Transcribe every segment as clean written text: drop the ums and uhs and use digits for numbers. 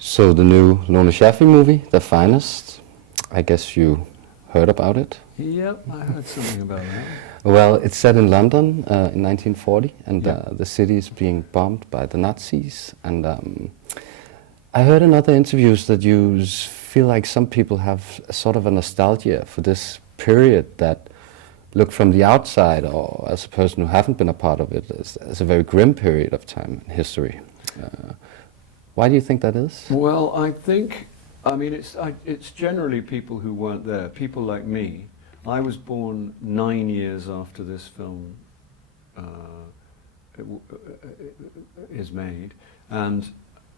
So the new Lone Scherfig movie, The Finest, I guess you heard about it? Yep, I heard something about that. Well, it's set in London in 1940, and Yep. the city is being bombed by the Nazis. And I heard in other interviews that you feel like some people have a sort of a nostalgia for this period that look from the outside, or as a person who haven't been a part of it, as a very grim period of time in history. Why do you think that is? Well, I mean, it's generally people who weren't there, people like me. I was born 9 years after this film is made, and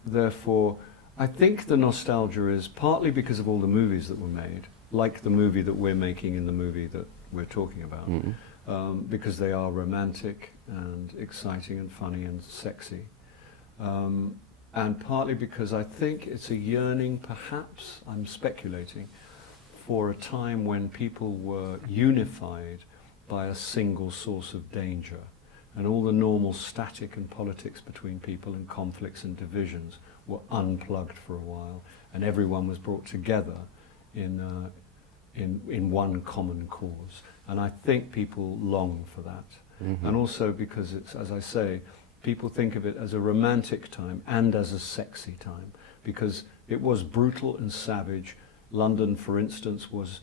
therefore I think the nostalgia is partly because of all the movies that were made, like the movie that we're making in the movie that we're talking about, because they are romantic and exciting and funny and sexy. And partly because I think it's a yearning, perhaps, I'm speculating, for a time when people were unified by a single source of danger, and all the normal static and politics between people and conflicts and divisions were unplugged for a while, and everyone was brought together in one common cause. And I think people long for that. And also because it's, as I say, people think of it as a romantic time and as a sexy time, because it was brutal and savage. London, for instance, was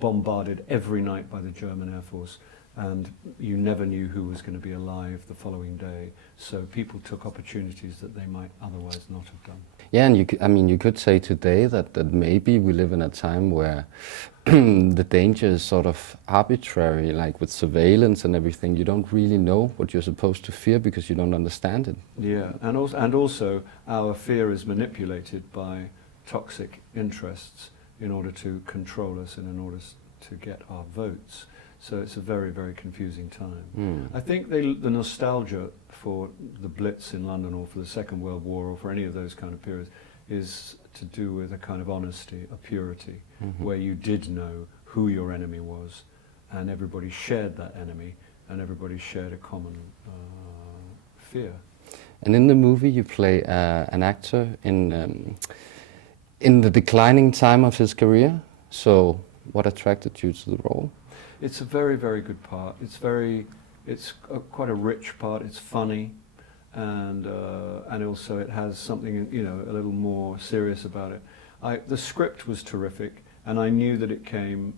bombarded every night by the German Air Force, and you never knew who was going to be alive the following day. So people took opportunities that they might otherwise not have done. Yeah, and you could say today that maybe we live in a time where the danger is sort of arbitrary, like with surveillance and everything. You don't really know what you're supposed to fear because you don't understand it. Yeah, and also our fear is manipulated by toxic interests in order to control us and in order to get our votes. So it's a very, very confusing time. I think the nostalgia for the Blitz in London, or for the Second World War, or for any of those kind of periods, is to do with a kind of honesty, a purity, where you did know who your enemy was, and everybody shared that enemy, and everybody shared a common fear. And in the movie you play an actor in the declining time of his career. So what attracted you to the role? It's a very, very good part. It's quite a rich part. It's funny, and also it has something, you know, a little more serious about it. The script was terrific, and I knew that it came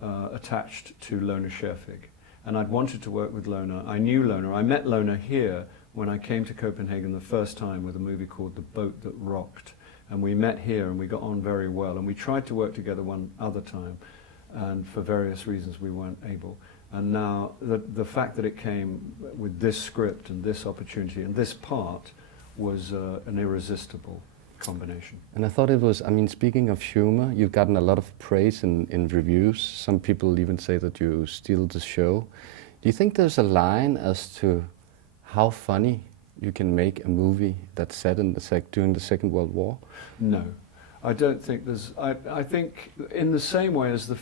attached to Lone Scherfig, and I'd wanted to work with Lone. I knew Lone. I met Lone here when I came to Copenhagen the first time with a movie called The Boat That Rocked, and we met here and we got on very well, and we tried to work together one other time, and for various reasons we weren't able. And now the fact that it came with this script and this opportunity and this part was an irresistible combination. And I thought it was, I mean, speaking of humor, you've gotten a lot of praise in reviews. Some people even say that you steal the show. Do you think there's a line as to how funny you can make a movie that's set in during the Second World War? No, I don't think there's. I think in the same way as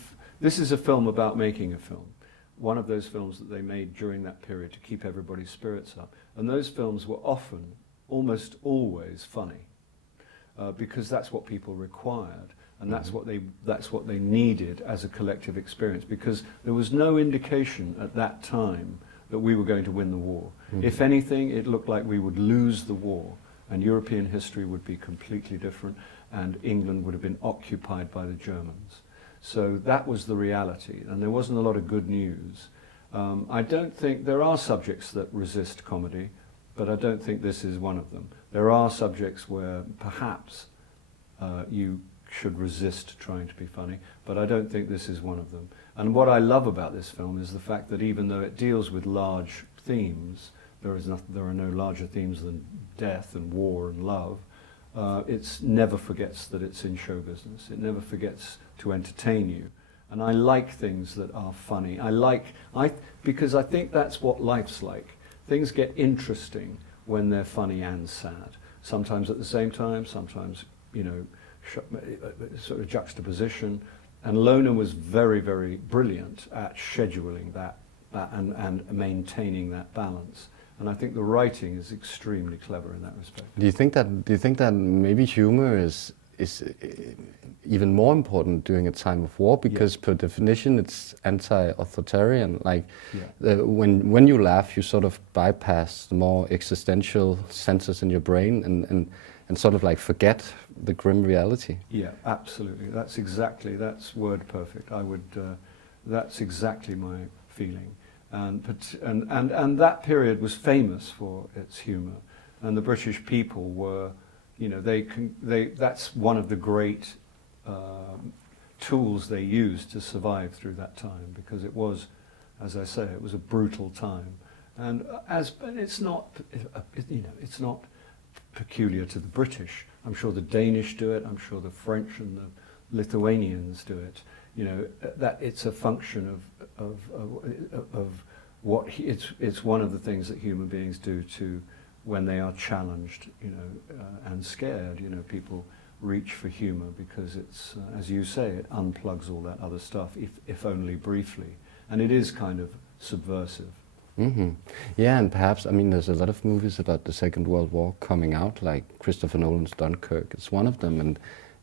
this is a film about making a film, one of those films that they made during that period to keep everybody's spirits up, and those films were often, almost always, funny, because that's what people required, and that's what they needed as a collective experience, because there was no indication at that time that we were going to win the war. If anything, it looked like we would lose the war, and European history would be completely different, and England would have been occupied by the Germans. So that was the reality, and there wasn't a lot of good news. I don't think there are subjects that resist comedy, but I don't think this is one of them. There are subjects where perhaps you should resist trying to be funny, but I don't think this is one of them. And what I love about this film is the fact that even though it deals with large themes, there are no larger themes than death and war and love. It never forgets that it's in show business. It never forgets to entertain you. And I like things that are funny. Because I think that's what life's like. Things get interesting when they're funny and sad. Sometimes at the same time, sometimes, you know, sort of juxtaposition. And Lone was very, very brilliant at scheduling that and maintaining that balance. And I think the writing is extremely clever in that respect. Do you think that maybe humor is even more important during a time of war, because per definition it's anti-authoritarian? Like when you laugh, you sort of bypass the more existential centers in your brain and sort of like forget the grim reality. Yeah, absolutely. That's word perfect. That's exactly my feeling. And that period was famous for its humour, and the British people were, you know, that's one of the great tools they used to survive through that time, because it was, as I say, it was a brutal time, and but it's not, you know, it's not peculiar to the British. I'm sure the Danish do it. I'm sure the French and the Lithuanians do it. You know, that it's a function of what it's one of the things that human beings do to when they are challenged, you know, and scared. You know, people reach for humor because it's, as you say, it unplugs all that other stuff, if only briefly, and it is kind of subversive. Mm-hmm. Yeah, and perhaps, I mean, there's a lot of movies about the Second World War coming out, like Christopher Nolan's Dunkirk is one of them,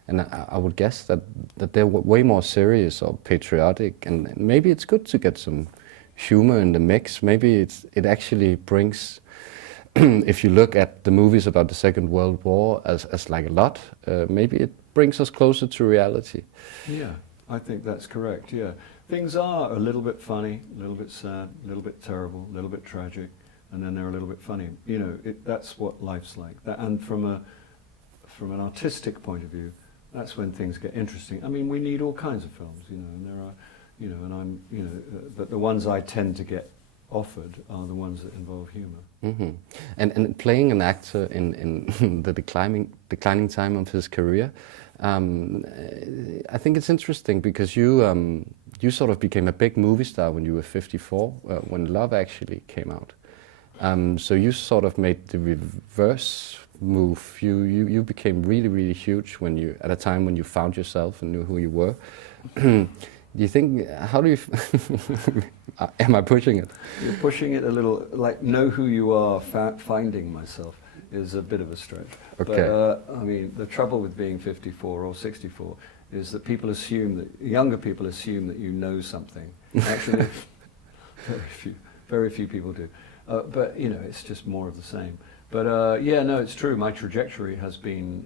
and I would guess that they're way more serious or patriotic, and maybe it's good to get some humor in the mix. Maybe it actually brings, if you look at the movies about the Second World War as like a lot, maybe it brings us closer to reality. Yeah, I think that's correct, yeah. Things are a little bit funny, a little bit sad, a little bit terrible, a little bit tragic, and then they're a little bit funny. You know, that's what life's like. And from an artistic point of view, that's when things get interesting. I mean, we need all kinds of films, you know, and there are, you know, and I'm, you know, but the ones I tend to get offered are the ones that involve humour. Mm-hmm. And playing an actor in the declining time of his career, I think it's interesting because you sort of became a big movie star when you were 54, when Love actually came out. So you sort of made the reverse move. You became really, really huge at a time when you found yourself and knew who you were. Do you think, how do you, am I pushing it? You're pushing it a little, like know who you are, finding myself is a bit of a stretch. Okay. But I mean, the trouble with being 54 or 64 is that people assume that, younger people assume that you know something. Actually, very few people do. But, you know, it's just more of the same. But yeah, no, it's true. My trajectory has been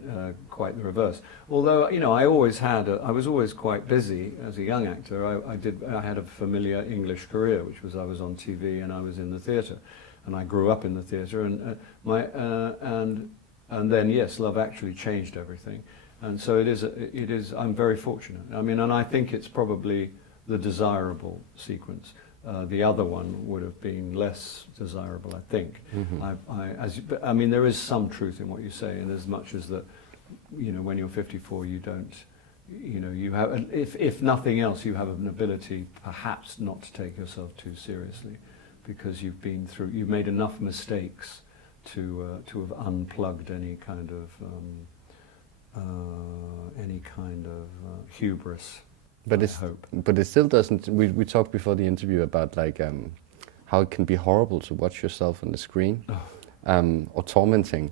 quite the reverse. Although, you know, I was always quite busy as a young actor. I had a familiar English career, which was I was on TV and I was in the theatre, and I grew up in the theatre. And and then yes, Love actually changed everything. And so it is. I'm very fortunate. I mean, and I think it's probably the desirable sequence. The other one would have been less desirable, I think. Mm-hmm. I mean, there is some truth in what you say, and as much as that, you know, when you're 54, you don't, you know, you have, if nothing else, you have an ability, perhaps, not to take yourself too seriously, because you've made enough mistakes to have unplugged any kind of hubris. But it still doesn't. We talked before the interview about like how it can be horrible to watch yourself on the screen, or tormenting,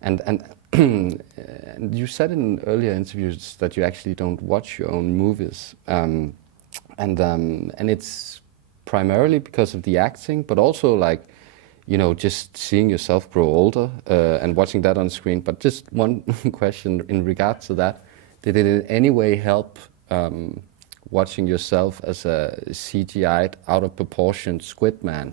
and you said in earlier interviews that you actually don't watch your own movies, and it's primarily because of the acting, but also like, you know, just seeing yourself grow older and watching that on screen. But just one question in regards to that: did it in any way help? Watching yourself as a CGI'd, out of proportion squid man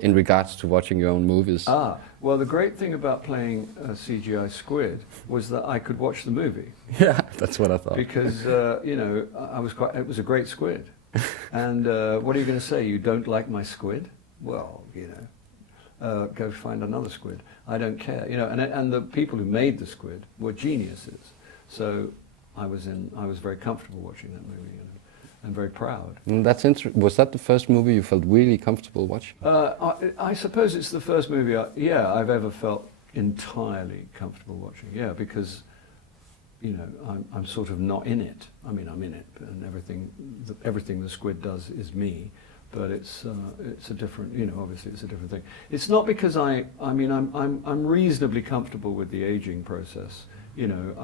in regards to watching your own movies? Well, the great thing about playing a CGI squid was that I could watch the movie. Yeah, that's what I thought. Because, you know, it was a great squid. And what are you going to say? You don't like my squid? Well, you know, go find another squid. I don't care. You know, and the people who made the squid were geniuses. So I was very comfortable watching that movie, you know, and very proud. That's interesting. Was that the first movie you felt really comfortable watching? I suppose it's the first movie I've ever felt entirely comfortable watching. Yeah, because, you know, I'm sort of not in it. I mean, I'm in it, and everything the squid does is me. but it's a different, you know, obviously it's a different thing. It's not because I mean, I'm reasonably comfortable with the aging process. You know,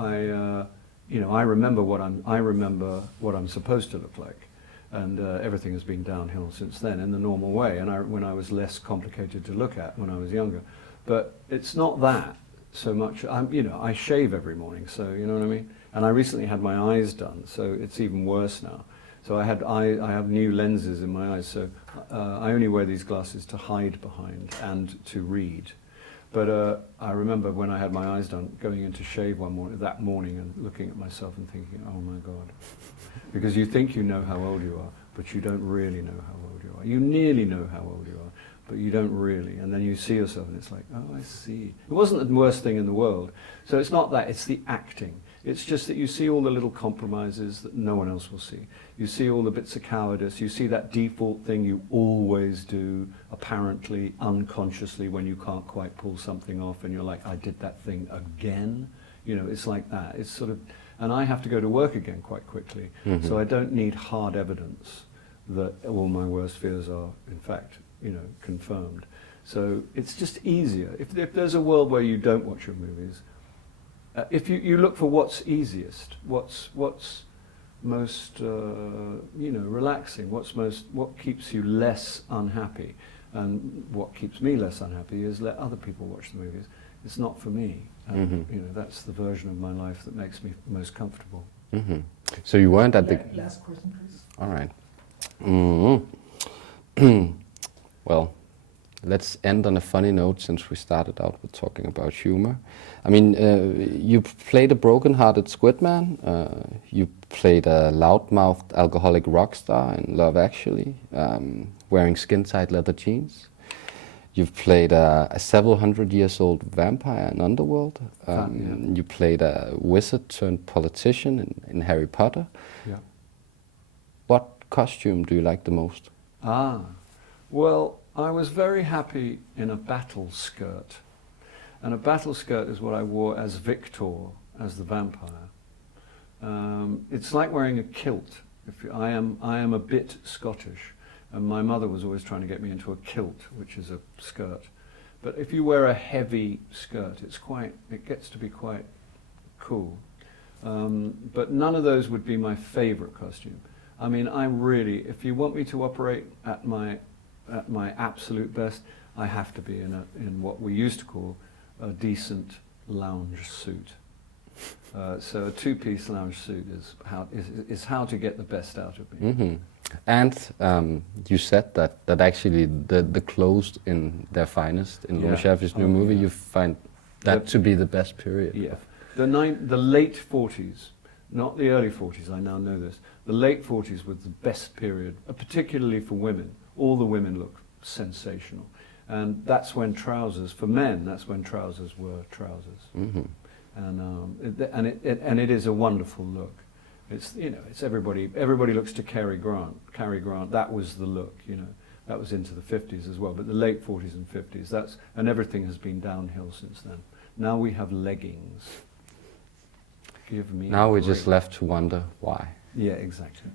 I remember what I'm supposed to look like, and everything has been downhill since then in the normal way. And when I was less complicated to look at when I was younger, but it's not that so much. You know, I shave every morning, so you know what I mean. And I recently had my eyes done, so it's even worse now. So I have new lenses in my eyes, so I only wear these glasses to hide behind and to read. But I remember when I had my eyes done, going in to shave that morning and looking at myself and thinking, oh my God. Because you think you know how old you are, but you don't really know how old you are. You nearly know how old you are, but you don't really. And then you see yourself and it's like, oh, I see. It wasn't the worst thing in the world. So it's not that, it's the acting. It's just that you see all the little compromises that no one else will see. You see all the bits of cowardice. You see that default thing you always do, apparently, unconsciously, when you can't quite pull something off and you're like, I did that thing again. You know, it's like that. It's sort of, and I have to go to work again quite quickly. Mm-hmm. So I don't need hard evidence that all my worst fears are, in fact, you know, confirmed. So it's just easier. If there's a world where you don't watch your movies, if you look for what's easiest, what's most you know, relaxing, what keeps you less unhappy, and what keeps me less unhappy is let other people watch the movies. It's not for me. Mm-hmm. You know, that's the version of my life that makes me most comfortable. Mm-hmm. So you weren't at the last question, please. All right. Mm-hmm. Well, let's end on a funny note, since we started out with talking about humor. I mean, you played a broken-hearted squid man. You played a loudmouthed alcoholic rock star in Love Actually, wearing skin-tight leather jeans. You've played a several hundred years old vampire in Underworld. Yeah. You played a wizard turned politician in Harry Potter. Yeah. What costume do you like the most? Well, I was very happy in a battle skirt. And a battle skirt is what I wore as Victor, as the vampire. It's like wearing a kilt. I am a bit Scottish, and my mother was always trying to get me into a kilt, which is a skirt. But if you wear a heavy skirt, it gets to be quite cool. But none of those would be my favorite costume. I mean, if you want me to operate at my absolute best, I have to be in what we used to call a decent lounge suit. So a two-piece lounge suit is how to get the best out of me. Mm-hmm. And you said that actually the clothes in their finest in Lone Scherfigs' new movie, you find that to be the best period. Yeah, the late 40s, not the early 40s. I now know this. The late 40s was the best period, particularly for women. All the women look sensational. And that's when trousers, for men, that's when trousers were trousers. Mm-hmm. And it is a wonderful look. It's, you know, it's everybody looks to Cary Grant. Cary Grant, that was the look, you know. That was into the 50s as well, but the late 40s and 50s, and everything has been downhill since then. Now we have leggings. Give me Now we're just left to wonder why. Yeah, exactly.